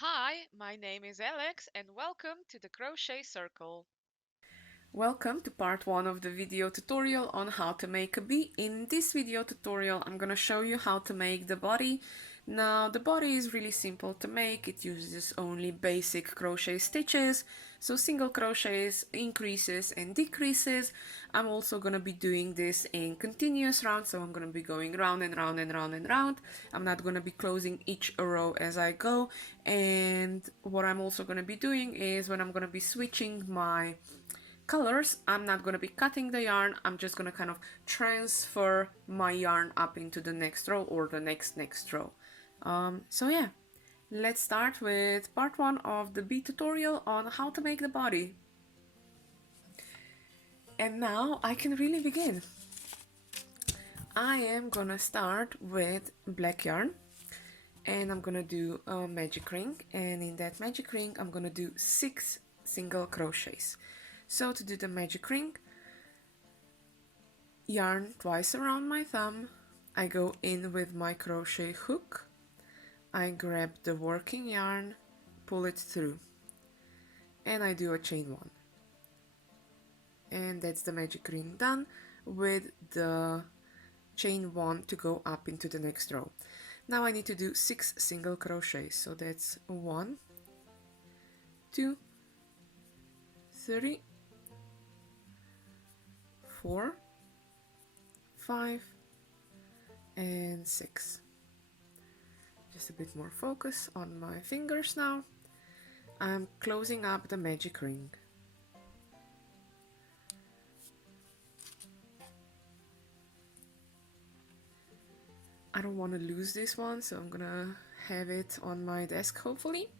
Hi, my name is Alex and welcome to the Crochet Circle. Welcome to part 1 of the video tutorial on how to make a bee. In this video tutorial I'm gonna show you how to make the body. Now the body is really simple to make, it uses only basic crochet stitches, so single crochets, increases and decreases. I'm also gonna be doing this in continuous round, so I'm gonna be going round and round and round and round. I'm not gonna be closing each row as I go, and what I'm also gonna be doing is when I'm gonna be switching my colors, I'm not going to be cutting the yarn, I'm just going to kind of transfer my yarn up into the next row or the next row. So yeah, let's start with part 1 of the bee tutorial on how to make the body. And now I can really begin. I am gonna start with black yarn and I'm gonna do a magic ring, and in that magic ring I'm gonna do 6 single crochets. So to do the magic ring, yarn twice around my thumb, I go in with my crochet hook, I grab the working yarn, pull it through, and I do a chain 1. And that's the magic ring done with the chain 1 to go up into the next row. Now I need to do 6 single crochets, so that's 1, 2, 3, 4, 5, and 6. Just a bit more focus on my fingers now. I'm closing up the magic ring. I don't want to lose this one, so I'm gonna have it on my desk hopefully.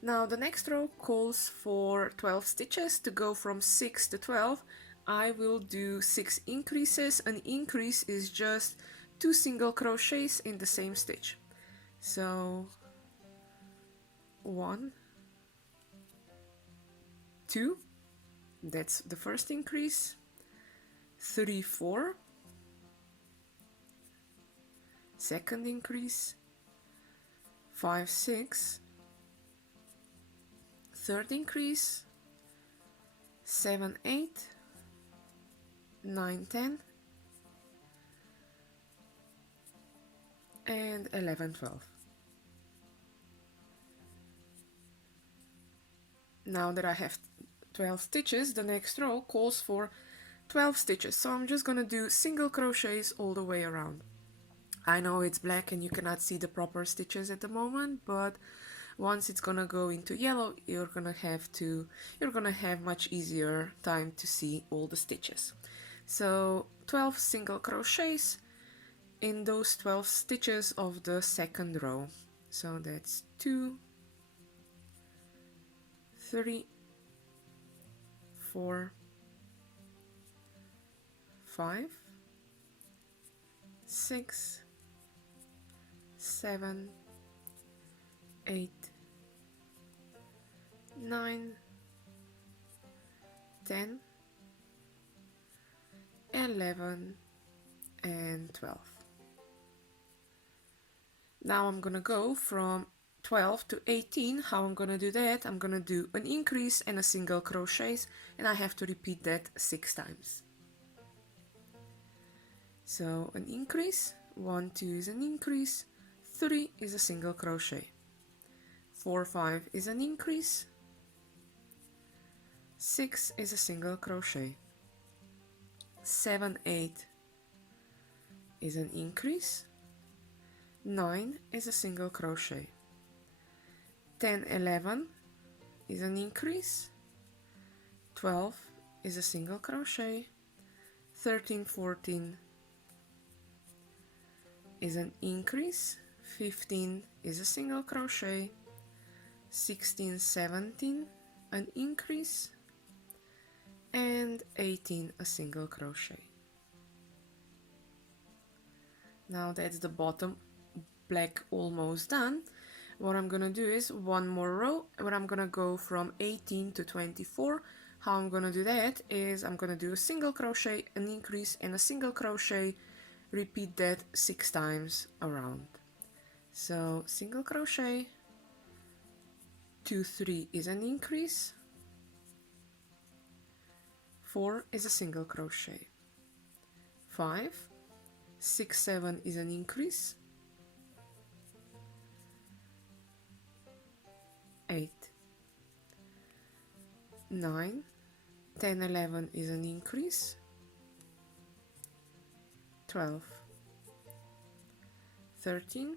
Now the next row calls for 12 stitches. To go from 6 to 12, I will do 6 increases. An increase is just 2 single crochets in the same stitch. So 1, 2, that's the first increase, 3, 4, second increase, 5, 6, third increase, 7, 8, 9, 10, and 11, 12. Now that I have 12 stitches, the next row calls for 12 stitches, so I'm just gonna do single crochets all the way around. I know it's black and you cannot see the proper stitches at the moment, but once it's gonna go into yellow, you're gonna have much easier time to see all the stitches. So 12 single crochets in those 12 stitches of the second row. So that's 2, 3, 4, 5, 6, 7, 8, 9, 10, 11, and 12. Now I'm gonna go from 12 to 18. How I'm gonna do that? I'm gonna do an increase and a single crochets, and I have to repeat that 6 times. So an increase, 1, 2 is an increase, 3 is a single crochet, 4, 5 is an increase, 6 is a single crochet, 7, 8 is an increase, 9 is a single crochet, 10, 11 is an increase, 12 is a single crochet, 13, 14 is an increase, 15 is a single crochet, 16, 17 an increase, and 18 a single crochet. Now that's the bottom black almost done. What I'm gonna do is one more row where I'm gonna go from 18 to 24. How I'm gonna do that is I'm gonna do a single crochet, an increase, and a single crochet. Repeat that 6 times around. So single crochet, 2, 3 is an increase, 4 is a single crochet, 5, 6, 7 is an increase, 8, 9, 10, 11 is an increase, 12, 13,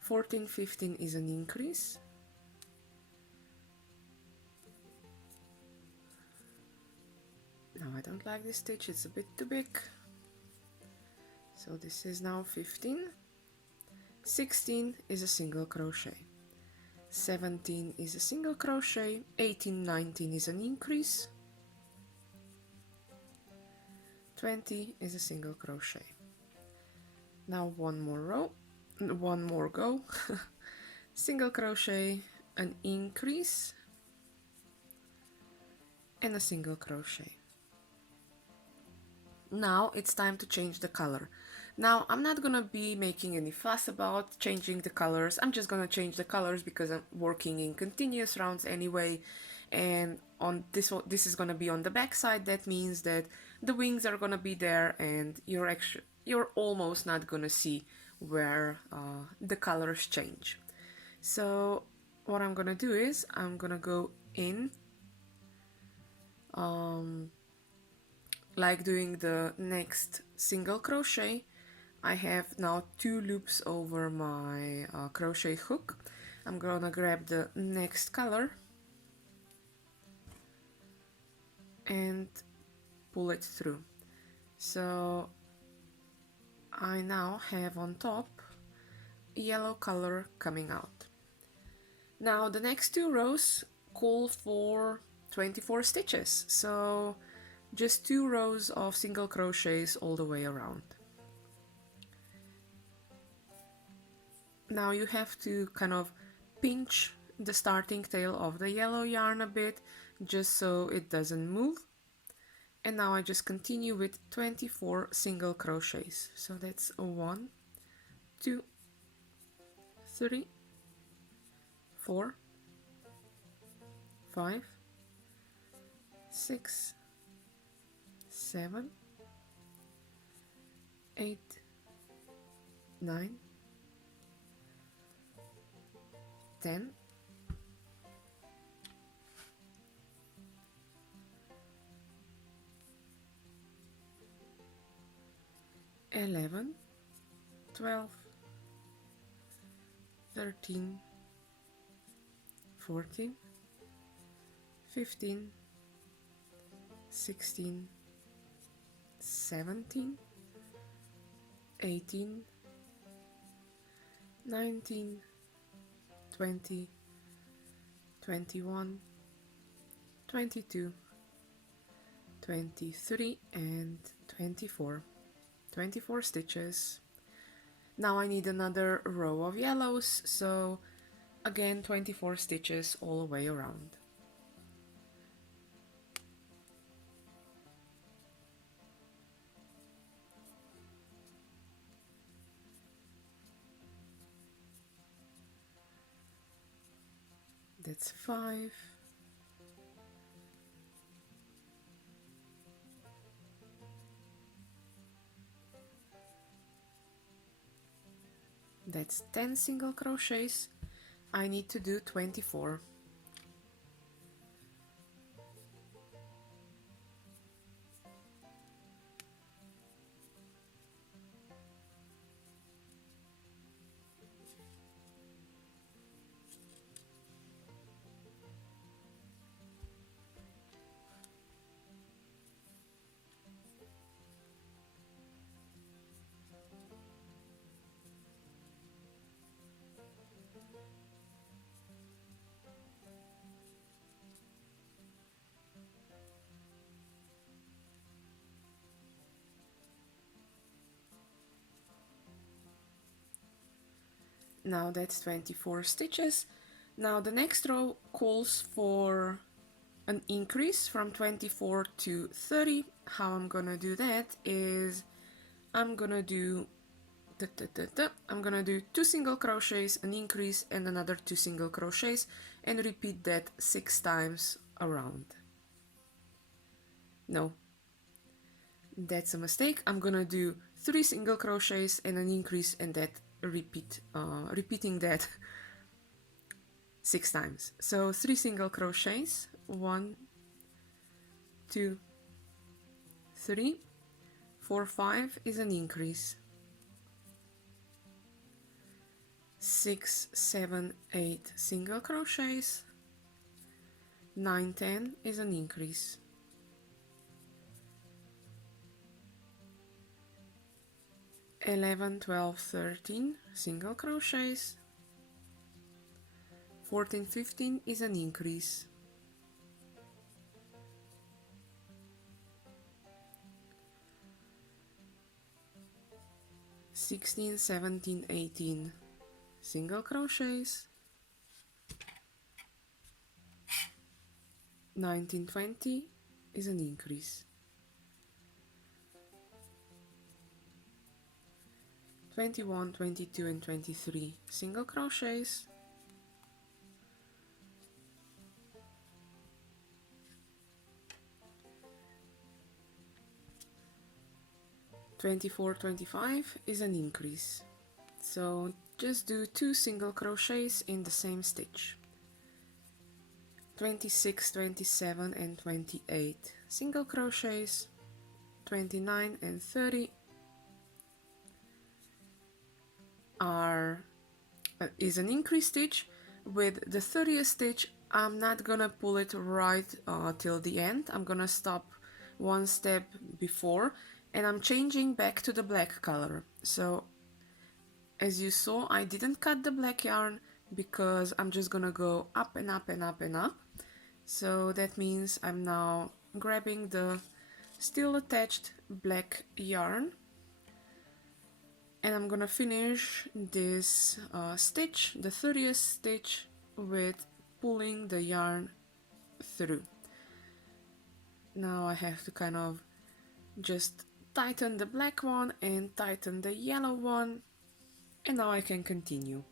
14, 15 is an increase, 'Now I don't like this stitch, it's a bit too big, so this is now 15, 16 is a single crochet, 17 is a single crochet, 18, 19 is an increase, 20 is a single crochet. Now one more row, one more go, single crochet, an increase, and a single crochet. Now it's time to change the color. Now I'm not gonna be making any fuss about changing the colors. I'm just gonna change the colors because I'm working in continuous rounds anyway, and on this one, this is gonna be on the back side. That means that the wings are gonna be there, and you're almost not gonna see where the colors change. So what I'm gonna do is I'm gonna go in like doing the next single crochet. I have now 2 loops over my crochet hook. I'm gonna grab the next color and pull it through. So I now have on top yellow color coming out. Now the next 2 rows call for 24 stitches, so just 2 rows of single crochets all the way around. Now you have to kind of pinch the starting tail of the yellow yarn a bit, just so it doesn't move. And now I just continue with 24 single crochets. So that's 1, 2, 3, 4, 5, 6, 7, 8, 9, 10, 11, 12, 13, 14, 15, 16, 17, 18, 19, 20, 21, 22, 23, and 24. 24 stitches. Now I need another row of yellows, so again 24 stitches all the way around. That's 5. That's 10 single crochets. I need to do 24. Now that's 24 stitches. Now the next row calls for an increase from 24 to 30. How I'm gonna do that is I'm gonna do I'm gonna do 2 single crochets, an increase and another 2 single crochets, and repeat that 6 times around. No, that's a mistake. I'm gonna do 3 single crochets and an increase, and that repeating that 6 times. So 3 single crochets, 1, 2, 3, 4, 5 is an increase, 6, 7, 8 single crochets, 9, 10 is an increase, 11, 12, 13 single crochets, 14, 15 is an increase, 16, 17, 18 single crochets, 19, 20 is an increase, 21, 22 and 23 single crochets, 24, 25 is an increase. So just do 2 single crochets in the same stitch. 26, 27 and 28 single crochets, 29 and 30 is an increase stitch. With the 30th stitch, I'm not gonna pull it right till the end. I'm gonna stop one step before, and I'm changing back to the black color. So as you saw, I didn't cut the black yarn because I'm just gonna go up and up and up and up. So that means I'm now grabbing the still attached black yarn, and I'm gonna finish this stitch, the 30th stitch, with pulling the yarn through. Now I have to kind of just tighten the black one and tighten the yellow one, and now I can continue.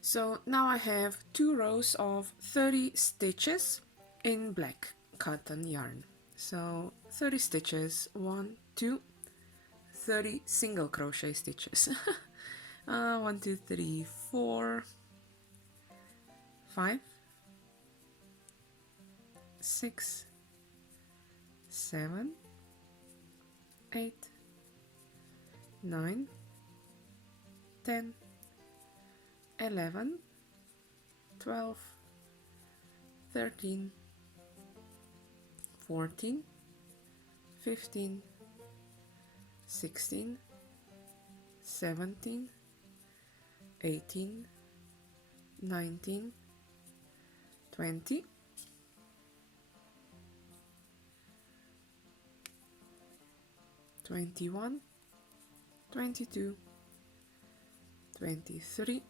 So now I have 2 rows of 30 stitches in black cotton yarn. So 30 stitches, 1, 2, 30 single crochet stitches. 1, 2, 3, 4, 5, 6, 7, 8, 9, 10, 11, 12, 13, 14, 15, 16, 17, 18, 19, 20, 21, 22, 23,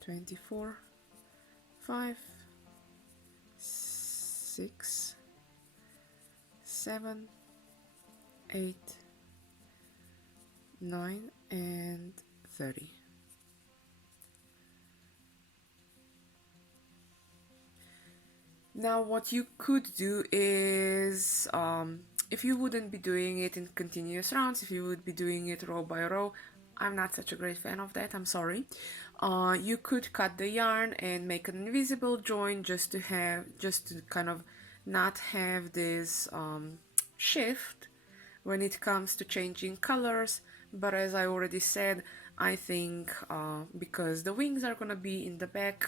24, 5, 6, 7, 8, 9 and 30. Now what you could do is, if you wouldn't be doing it in continuous rounds, if you would be doing it row by row, I'm not such a great fan of that, I'm sorry. You could cut the yarn and make an invisible join just to kind of not have this shift when it comes to changing colors. But as I already said, I think because the wings are gonna be in the back,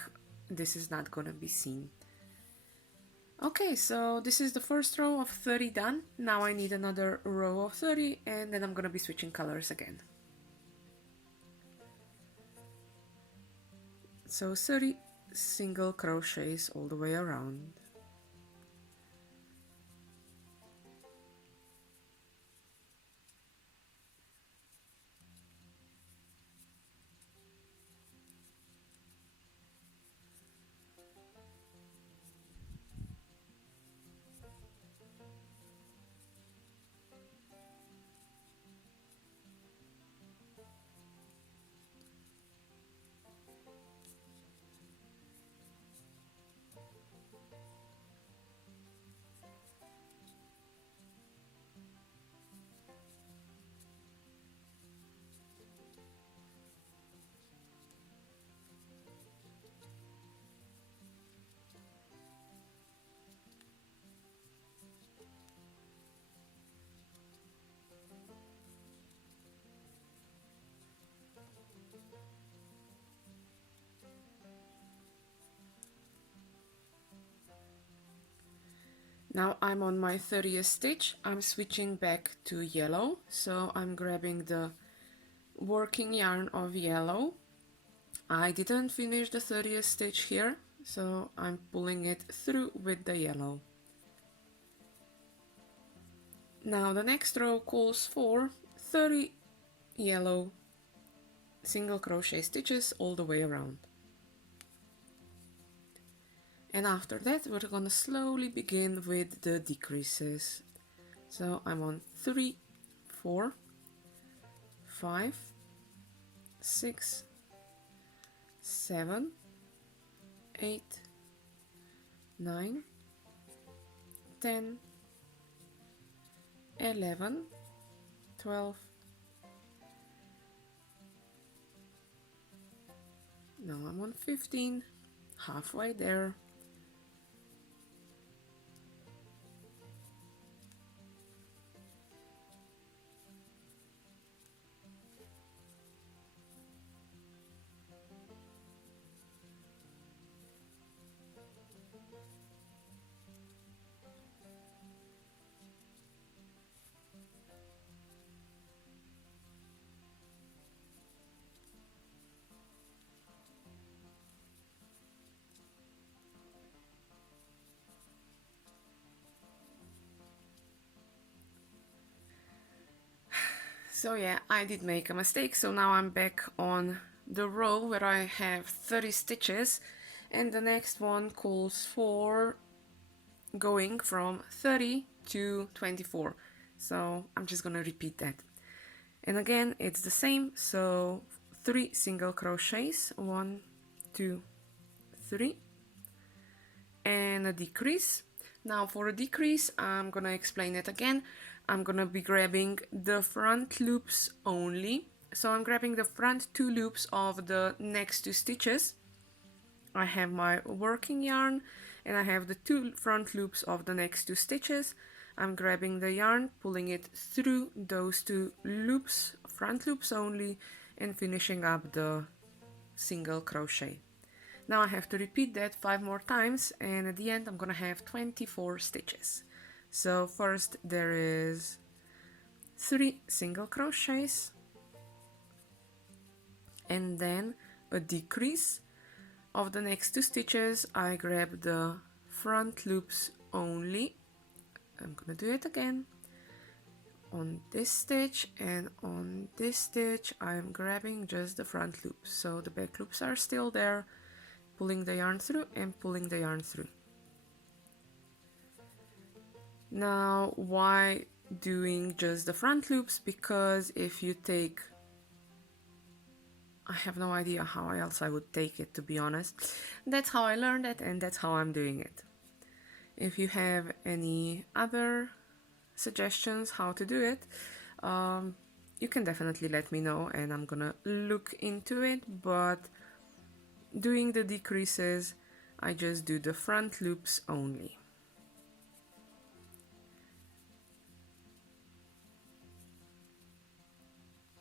this is not gonna be seen. Okay, so this is the first row of 30 done. Now I need another row of 30, and then I'm gonna be switching colors again. So 30 single crochets all the way around. Now I'm on my 30th stitch. I'm switching back to yellow, so I'm grabbing the working yarn of yellow. I didn't finish the 30th stitch here, so I'm pulling it through with the yellow. Now the next row calls for 30 yellow single crochet stitches all the way around. And after that we're gonna slowly begin with the decreases. So I'm on 3, 4, 5, 6, 7, 8, 9, 10, 11, 12. Now I'm on 15, halfway there. So yeah, I did make a mistake, so now I'm back on the row where I have 30 stitches, and the next one calls for going from 30 to 24. So I'm just gonna repeat that. And again, it's the same, so 3 single crochets, 1, 2, 3, and a decrease. Now for a decrease, I'm gonna explain it again. I'm gonna be grabbing the front loops only. So I'm grabbing the front 2 loops of the next 2 stitches. I have my working yarn and I have the 2 front loops of the next 2 stitches. I'm grabbing the yarn, pulling it through those 2 loops, front loops only, and finishing up the single crochet. Now I have to repeat that 5 more times, and at the end I'm gonna have 24 stitches. So first there is 3 single crochets, and then a decrease. Of the next 2 stitches I grab the front loops only. I'm gonna do it again. On this stitch and on this stitch I'm grabbing just the front loops, so the back loops are still there, pulling the yarn through and pulling the yarn through. Now why doing just the front loops? Because if you take, I have no idea how else I would take it, to be honest. That's how I learned it and that's how I'm doing it. If you have any other suggestions how to do it, you can definitely let me know and I'm gonna look into it, but doing the decreases, I just do the front loops only.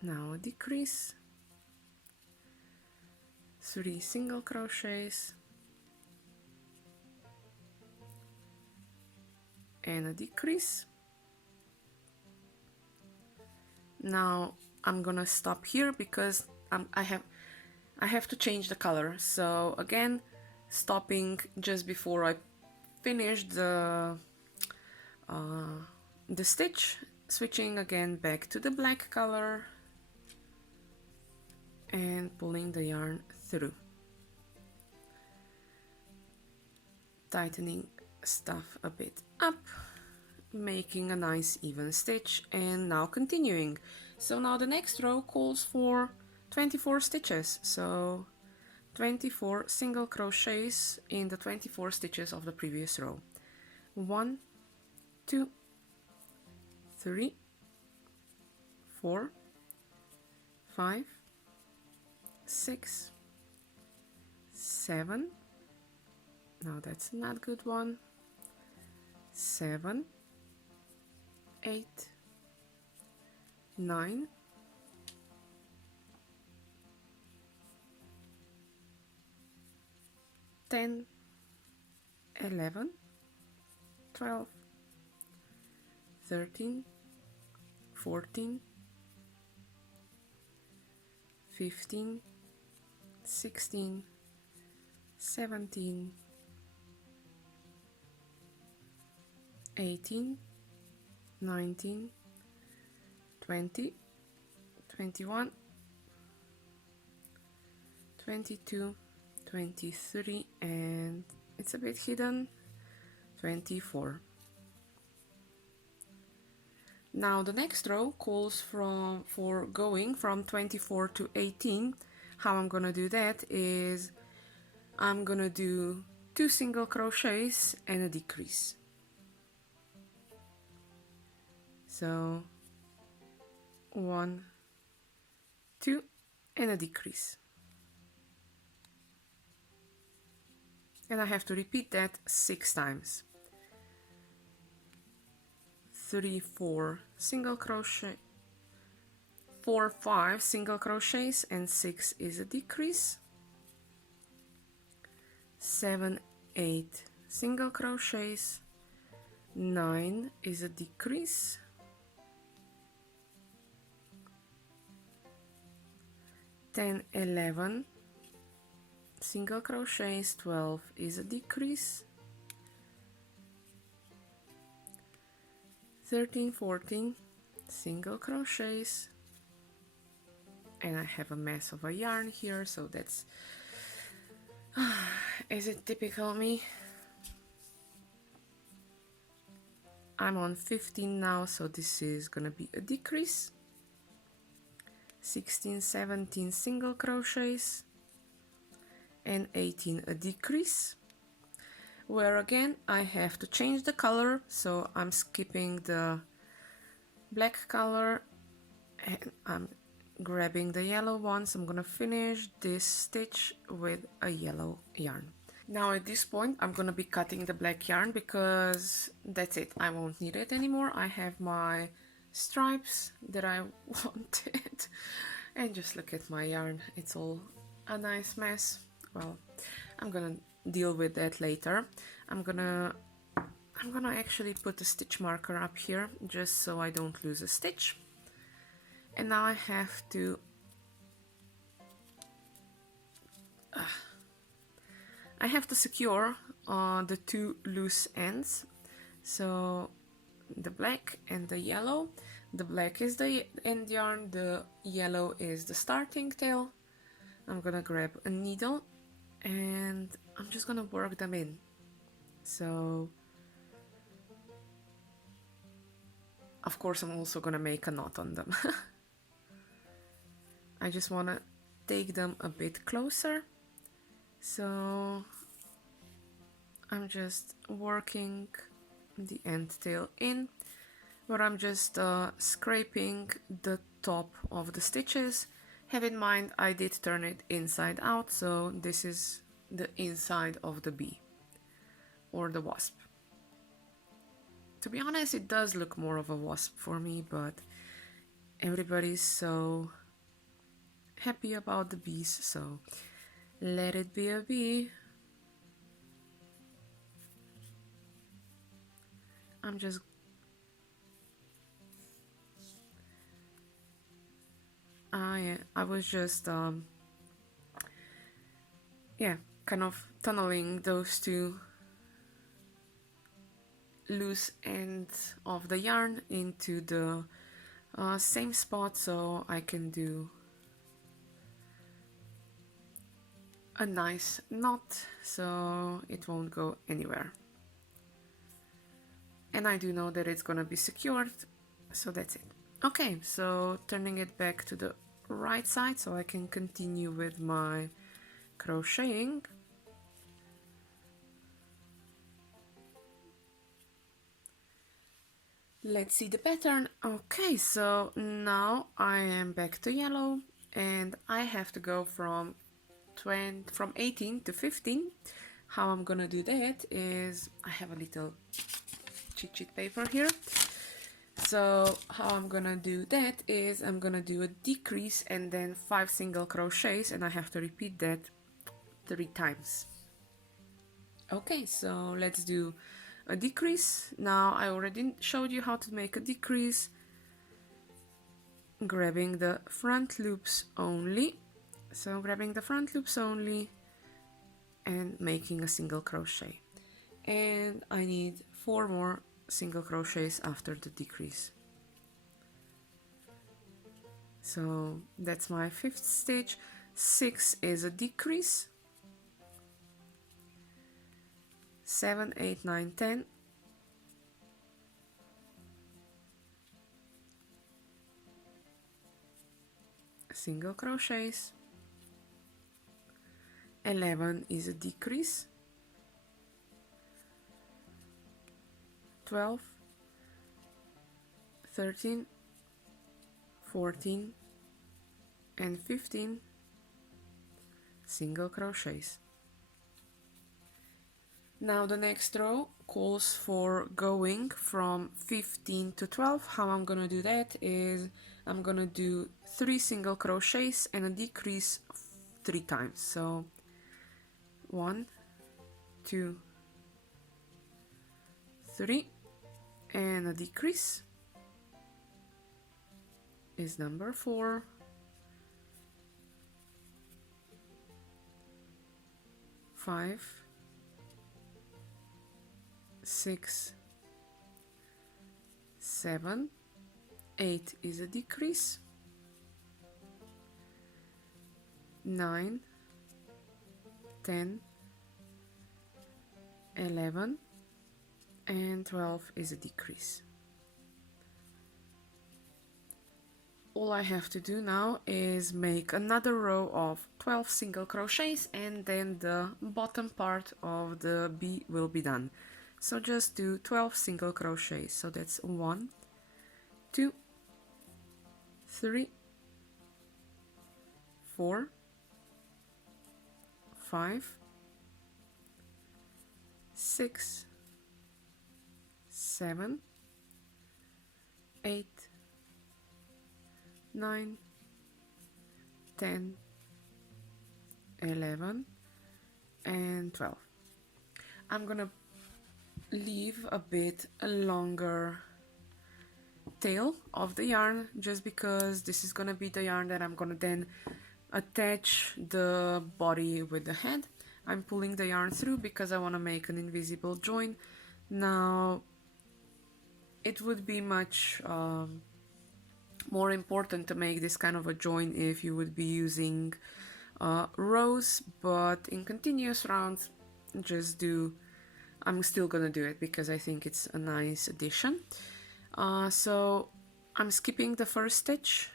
Now a decrease, 3 single crochets, and a decrease. Now I'm gonna stop here because I have to change the color. So again, stopping just before I finish the stitch, switching again back to the black color and pulling the yarn through, tightening stuff a bit up, making a nice even stitch, and now continuing. So now the next row calls for 24 stitches, so 24 single crochets in the 24 stitches of the previous row. 1, 2, 3, 4, 5, 6, 7, no, that's not good one, 7, 8, 9, 10, 11, 12, 13, 14, 15, 16, 17, 18, 19, 20, 21, 22, 23, and it's a bit hidden, 24. Now the next row calls for going from 24 to 18. How I'm gonna do that is I'm gonna do 2 single crochets and a decrease. So 1, 2, and a decrease. And I have to repeat that 6 times. 3, 4 single crochet, 4, 5 single crochets, and 6 is a decrease. 7, 8 single crochets, 9 is a decrease. 10, 11 single crochets, 12 is a decrease. 13, 14 single crochets, and I have a mess of a yarn here, so that's is it typical me? I'm on 15 now, so this is gonna be a decrease. 16, 17 single crochets, and 18 a decrease, where again I have to change the color, so I'm skipping the black color and I'm grabbing the yellow ones. I'm gonna finish this stitch with a yellow yarn. Now at this point I'm gonna be cutting the black yarn because that's it, I won't need it anymore. I have my stripes that I wanted, and just look at my yarn, it's all a nice mess. Well, I'm gonna deal with that later. I'm gonna actually put a stitch marker up here just so I don't lose a stitch. And now I have to secure the 2 loose ends, so the black and the yellow. The black is the end yarn, the yellow is the starting tail. I'm gonna grab a needle and I'm just gonna work them in. So of course I'm also gonna make a knot on them. I just wanna take them a bit closer, so I'm just working the end tail in, where I'm just scraping the top of the stitches. Have in mind I did turn it inside out, so this is the inside of the bee or the wasp. To be honest, it does look more of a wasp for me, but everybody's so happy about the bees, so let it be a bee. I'm just I was just yeah, kind of tunneling those 2 loose ends of the yarn into the same spot, so I can do a nice knot so it won't go anywhere. And I do know that it's gonna be secured, so that's it. Okay, so turning it back to the right side so I can continue with my crocheting. Let's see the pattern. Okay, so now I am back to yellow and I have to go from 18 to 15. How I'm gonna do that is I have a little cheat sheet paper here. So how I'm gonna do that is I'm gonna do a decrease and then 5 single crochets, and I have to repeat that 3 times. Okay, so let's do a decrease. Now I already showed you how to make a decrease, grabbing the front loops only. So grabbing the front loops only and making a single crochet. And I need 4 more single crochets after the decrease. So that's my 5th stitch. 6 is a decrease. 7, 8, 9, 10. Single crochets. 11 is a decrease. 12, 13, 14 and 15 single crochets. Now the next row calls for going from 15 to 12. How I'm gonna do that is I'm gonna do 3 single crochets and a decrease 3 times. So 1, 2, 3 and a decrease is number 4. 5, 6, 7, 8 is a decrease. 9, 10, 11 and 12 is a decrease. All I have to do now is make another row of 12 single crochets and then the bottom part of the bee will be done. So just do 12 single crochets. So that's 1, 2, 3, 4, 5, 6, 7, 8, 9, 10, 11 and 12. I'm gonna leave a bit longer tail of the yarn just because this is gonna be the yarn that I'm gonna then attach the body with the head. I'm pulling the yarn through because I want to make an invisible join. Now it would be much more important to make this kind of a join if you would be using rows, but in continuous rounds just do, I'm still gonna do it because I think it's a nice addition. So I'm skipping the first stitch,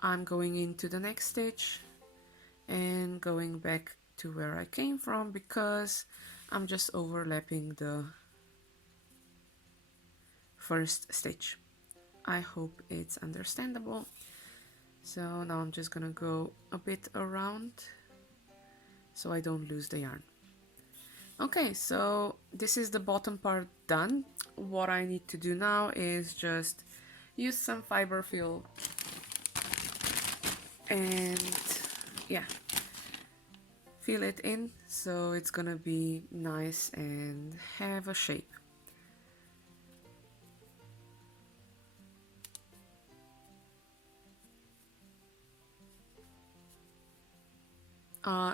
I'm going into the next stitch and going back to where I came from because I'm just overlapping the first stitch. I hope it's understandable. So now I'm just gonna go a bit around so I don't lose the yarn. Okay, so this is the bottom part done. What I need to do now is just use some fiber fill and yeah, fill it in so it's gonna be nice and have a shape.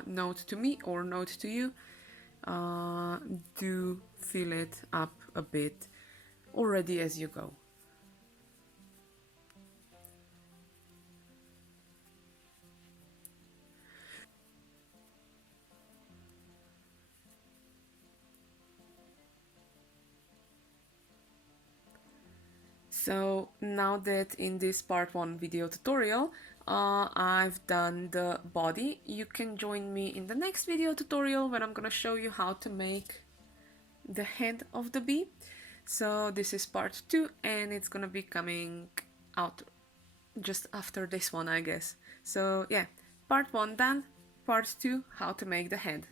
Note to me or note to you, do fill it up a bit already as you go. So now that in this part 1 video tutorial I've done the body, you can join me in the next video tutorial when I'm gonna show you how to make the head of the bee. So this is part 2 and it's gonna be coming out just after this one, I guess. So yeah, part 1 done, part 2 how to make the head.